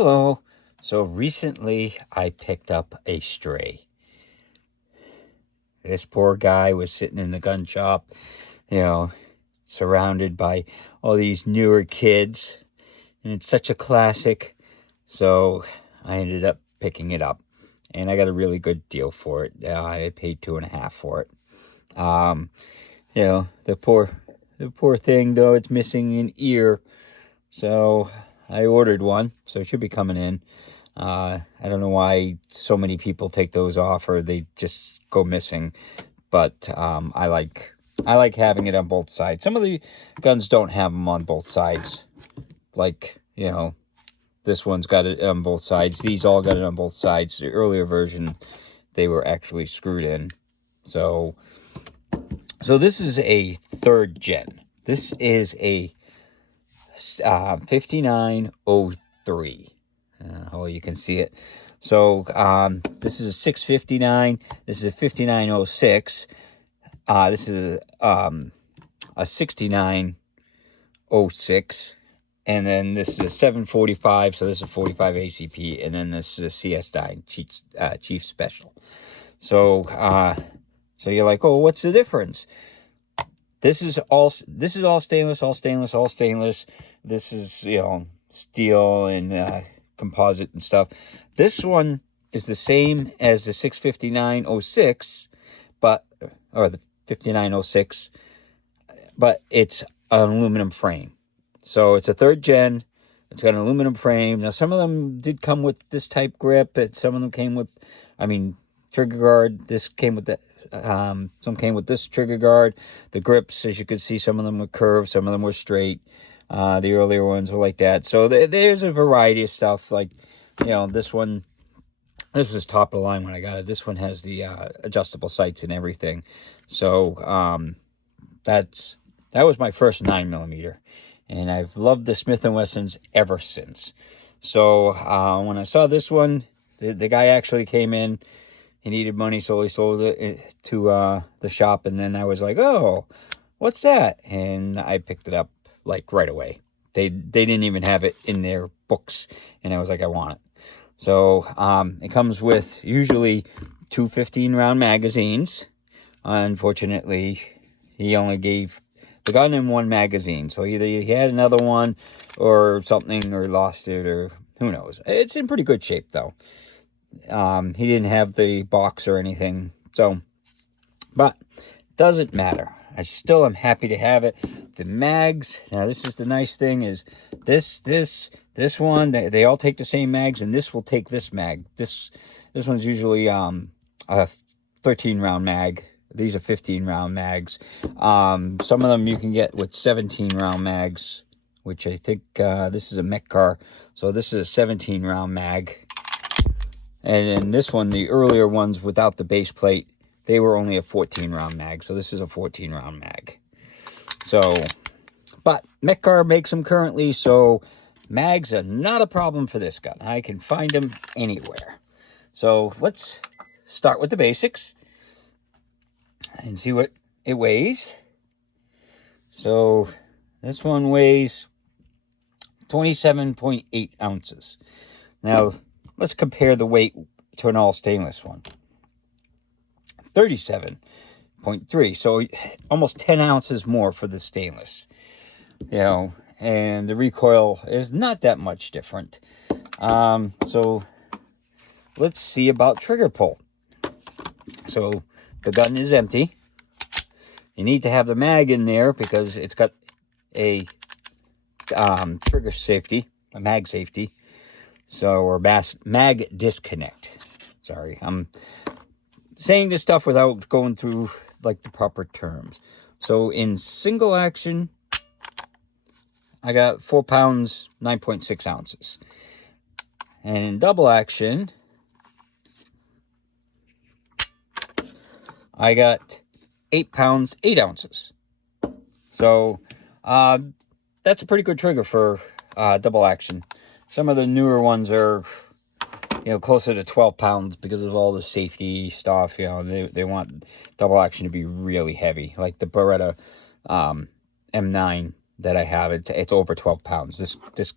Hello. So recently I picked up a stray. This poor guy was sitting in the gun shop, surrounded by all these newer kids. And it's such a classic. So I ended up picking it up. And I got a really good deal for it. I paid $2.50 for it. The poor thing though, it's missing an ear. So I ordered one. So it should be coming in. I don't know why so many people take those off or they just go missing, but I like having it on both sides. Some of the guns don't have them on both sides, like this one's got it on both sides. These all got it on both sides. The earlier version, they were actually screwed in. So this is a third gen. This is a 5903. You can see it. So this is a 659. This is a 5906. This is a 6906. And then this is a 745. So this is a 45 ACP. And then this is a CS9 Chief Special. So you're like, oh, what's the difference? This is all stainless, all stainless, all stainless. This is steel and composite and stuff. This one is the same as the 65906, or the 5906, but it's an aluminum frame. So it's a third gen. It's got an aluminum frame. Now some of them did come with this type grip, and some of them came with, trigger guard. This came with that. Some came with this trigger guard. The grips, as you could see, some of them were curved, some of them were straight. The earlier ones were like that. So there's a variety of stuff. Like, this one, this was top of the line when I got it. This one has the adjustable sights and everything. So that was my first 9mm, and I've loved the Smith Wessons ever since. So when I saw this one, the guy actually came in. He needed money, so he sold it to the shop, and then I was like, oh, what's that? And I picked it up like right away. They didn't even have it in their books, and I was like, I want it. So it comes with usually two 15-round magazines. Unfortunately, he only gave the gun in one magazine, so either he had another one or something, or lost it, or who knows. It's in pretty good shape though. He didn't have the box or anything, so, but doesn't matter. I still am happy to have it. The mags, now this is the nice thing, is this one, they all take the same mags, and this will take this mag. This one's usually a 13-round mag. These are 15-round mags. Some of them you can get with 17-round mags, which I think this is a Decocker, so this is a 17-round mag. And then this one, the earlier ones without the base plate, they were only a 14-round mag. So this is a 14-round mag. So, but Decocker makes them currently, so mags are not a problem for this gun. I can find them anywhere. So let's start with the basics and see what it weighs. So this one weighs 27.8 ounces. Now, let's compare the weight to an all stainless one. 37.3, so almost 10 ounces more for the stainless. And the recoil is not that much different. So let's see about trigger pull. So the gun is empty. You need to have the mag in there because it's got a trigger safety, a mag safety. So, or mag disconnect. Sorry, I'm saying this stuff without going through like the proper terms. So in single action, I got 4 pounds, 9.6 ounces. And in double action, I got 8 pounds, 8 ounces. So that's a pretty good trigger for double action. Some of the newer ones are, closer to 12 pounds because of all the safety stuff. They want double action to be really heavy. Like the Beretta M9 that I have, it's over 12 pounds. This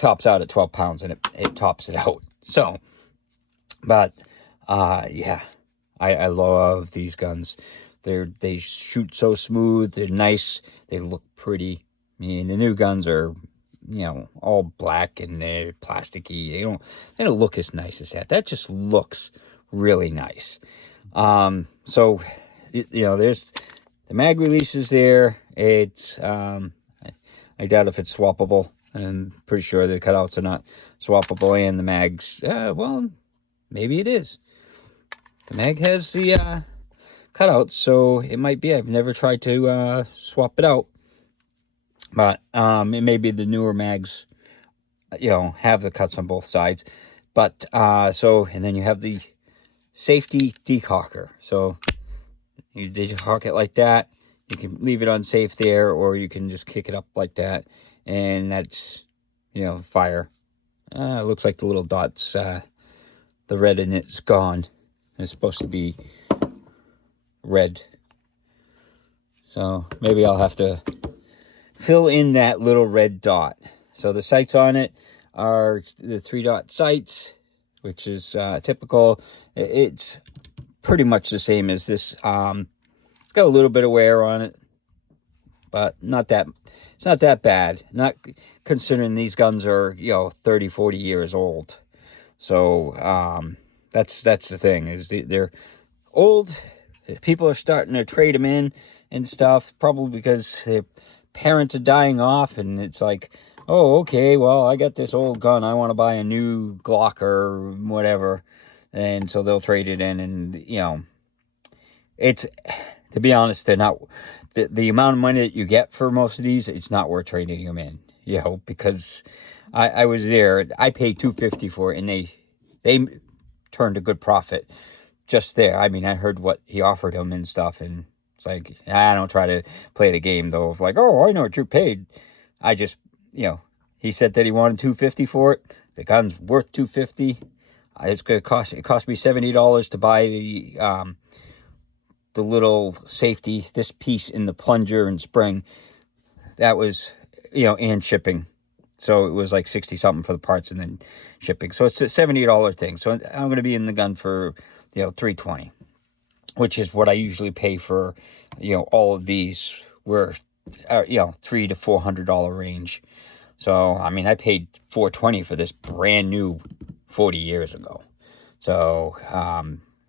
tops out at 12 pounds, and it tops it out. So, but yeah, I love these guns. They shoot so smooth. They're nice. They look pretty. I mean, the new guns are, you know, all black and they're plasticky. They don't look as nice as that. That just looks really nice. So, you know, there's the mag releases there. It's I doubt if it's swappable. I'm pretty sure the cutouts are not swappable, and the mags, well, maybe it is. The mag has the cutouts, so it might be. I've never tried to swap it out, but it may be the newer mags, you know, have the cuts on both sides. But so, and then you have the safety decocker. So you decock it like that. You can leave it unsafe there, or you can just kick it up like that, and that's, you know, fire. It looks like the little dots, the red in it's gone. It's supposed to be red. So maybe I'll have to fill in that little red dot. So the sights on it are the 3-dot sights, which is typical. It's pretty much the same as this. It's got a little bit of wear on it, but it's not that bad. Not considering these guns are, you know, 30, 40 years old. So that's the thing, is they're old. People are starting to trade them in and stuff, probably because their parents are dying off, and it's like, oh, okay, well, I got this old gun, I want to buy a new Glock or whatever, and so they'll trade it in, and, you know, it's, to be honest, they're not, the amount of money that you get for most of these, it's not worth trading them in, you know, because I was there, I paid $250 for it, and they turned a good profit just there. I mean, I heard what he offered him and stuff, and it's like, I don't try to play the game, though, of like, oh, I know what you paid. I just, you know, he said that he wanted $250 for it. The gun's worth $250. It's going to cost, it cost me $70 to buy the little safety, this piece in the plunger and spring. That was, you know, and shipping. So it was like 60 something for the parts and then shipping. So it's a $70 thing. So I'm going to be in the gun for, you know, $320, which is what I usually pay for, you know, all of these were, you know, $300 to $400 range. So, I mean, I paid $420 for this brand new 40 years ago. So,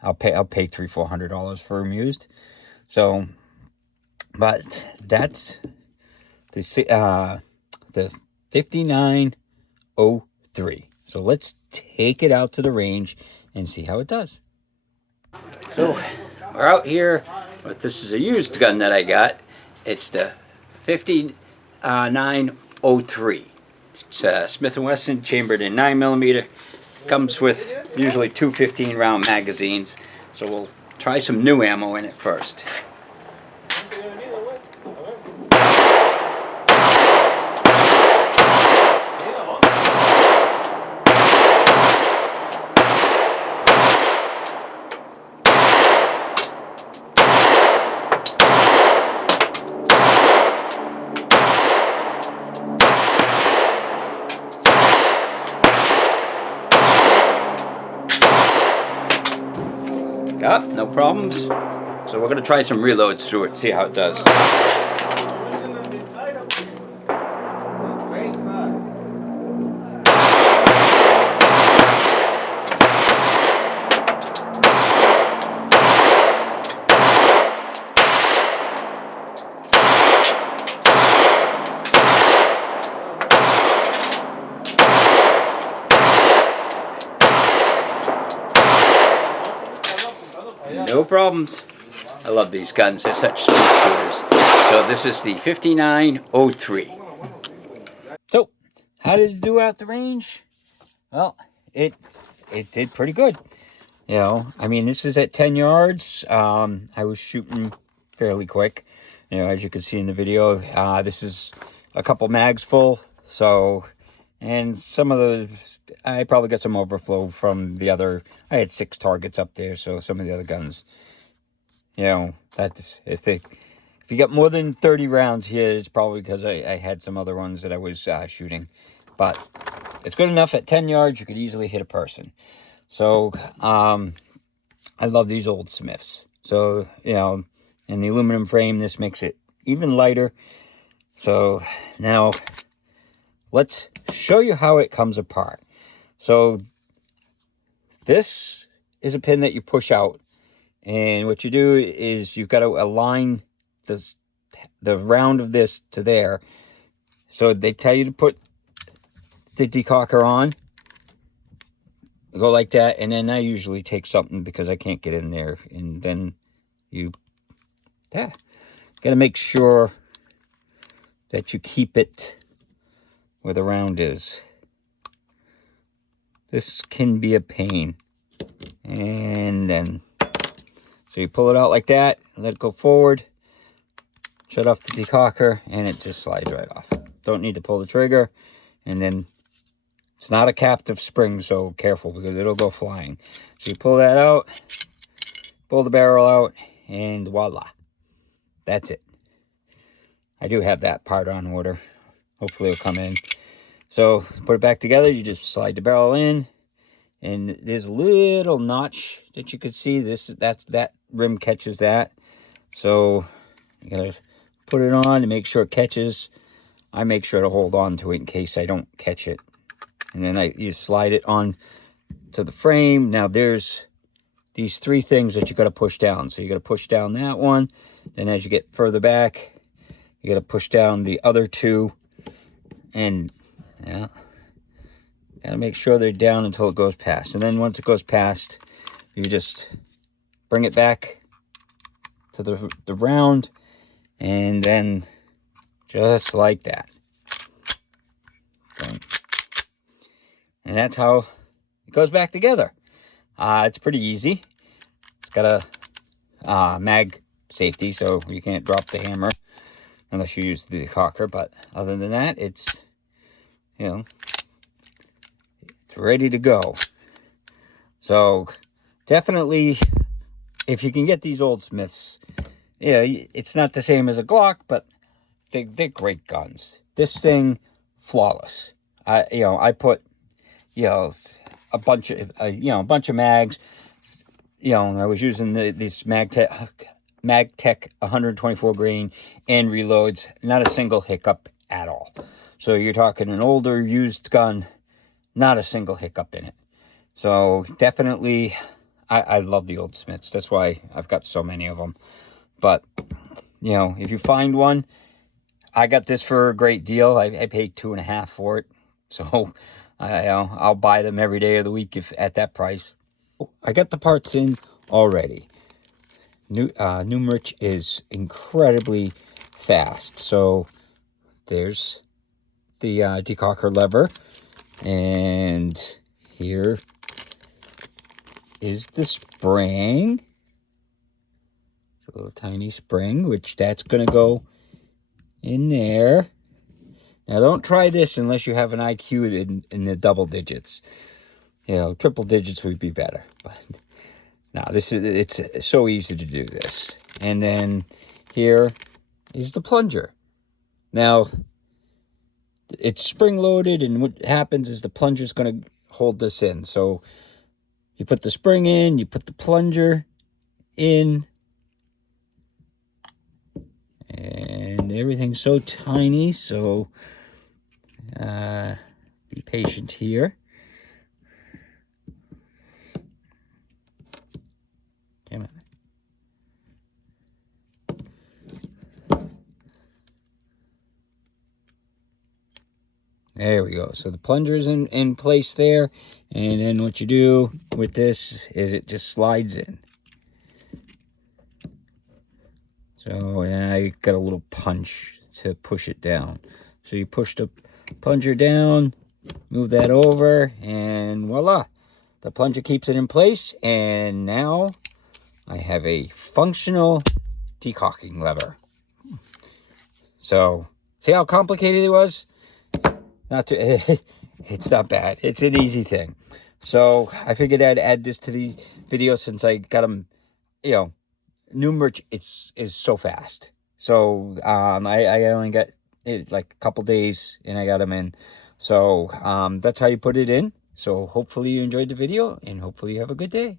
I'll pay $300-$400 for them used. So, but that's the 5903. So let's take it out to the range and see how it does. So we're out here, but this is a used gun that I got. It's the 5903. It's Smith Wesson, chambered in 9mm. Comes with usually 2 15-round magazines. So we'll try some new ammo in it first. No problems. So we're going to try some reloads through it, see how it does. No problems. I love these guns. They're such speed shooters. So this is the 5903. So, how did it do out the range? Well, it did pretty good. You know, I mean, this is at 10 yards. I was shooting fairly quick. You know, as you can see in the video, this is a couple mags full. So, and some of the, I probably got some overflow from the other, I had 6 targets up there, so some of the other guns, you know, that's, if you got more than 30 rounds here, it's probably because I had some other ones that I was shooting. But it's good enough at 10 yards, you could easily hit a person. So, I love these old Smiths. So, you know, in the aluminum frame, this makes it even lighter. So now let's show you how it comes apart. So this is a pin that you push out, and what you do is you've got to align the round of this to there. So they tell you to put the decocker on, go like that, and then I usually take something because I can't get in there, and then you got to make sure that you keep it where the round is. This can be a pain. And then, so you pull it out like that, let it go forward, shut off the decocker, and it just slides right off. Don't need to pull the trigger. And then it's not a captive spring, so careful because it'll go flying. So you pull that out, pull the barrel out, and voila. That's it. I do have that part on order. Hopefully it'll come in. So put it back together. You just slide the barrel in, and there's a little notch that you could see. That rim catches that. So you gotta put it on to make sure it catches. I make sure to hold on to it in case I don't catch it. And then you slide it on to the frame. Now there's these three things that you got to push down. So you got to push down that one. Then as you get further back, you got to push down the other two. And yeah, got to make sure they're down until it goes past. And then once it goes past, you just bring it back to the round, and then just like that. Okay. And that's how it goes back together. It's pretty easy. It's got a mag safety, so you can't drop the hammer unless you use the decocker. But other than that, it's, you know, it's ready to go. So definitely, if you can get these old Smiths, yeah, it's not the same as a Glock, but they're great guns. This thing, flawless. I put, a bunch of mags. I was using these MagTech 124 grain and reloads. Not a single hiccup at all. So you're talking an older used gun, not a single hiccup in it. So definitely, I love the old Smiths. That's why I've got so many of them. But, if you find one, I got this for a great deal. I paid $2.50 for it. So I'll buy them every day of the week if at that price. I got the parts in already. New merch is incredibly fast. So there's the decocker lever, and here is the spring. It's a little tiny spring, which that's gonna go in there. Now don't try this unless you have an IQ in the double digits. Triple digits would be better. But now it's so easy to do this. And then here is the plunger. Now it's spring loaded, and what happens is the plunger is going to hold this in. So you put the spring in, you put the plunger in, and everything's so tiny. So be patient here. Come on. There we go. So the plunger's in place there. And then what you do with this is it just slides in. So I got a little punch to push it down. So you push the plunger down, move that over, and voila. The plunger keeps it in place. And now I have a functional decocking lever. So see how complicated it was? It's not bad. It's an easy thing. So I figured I'd add this to the video since I got them, new merch is so fast. So I only got like a couple days, and I got them in. So that's how you put it in. So hopefully you enjoyed the video, and hopefully you have a good day.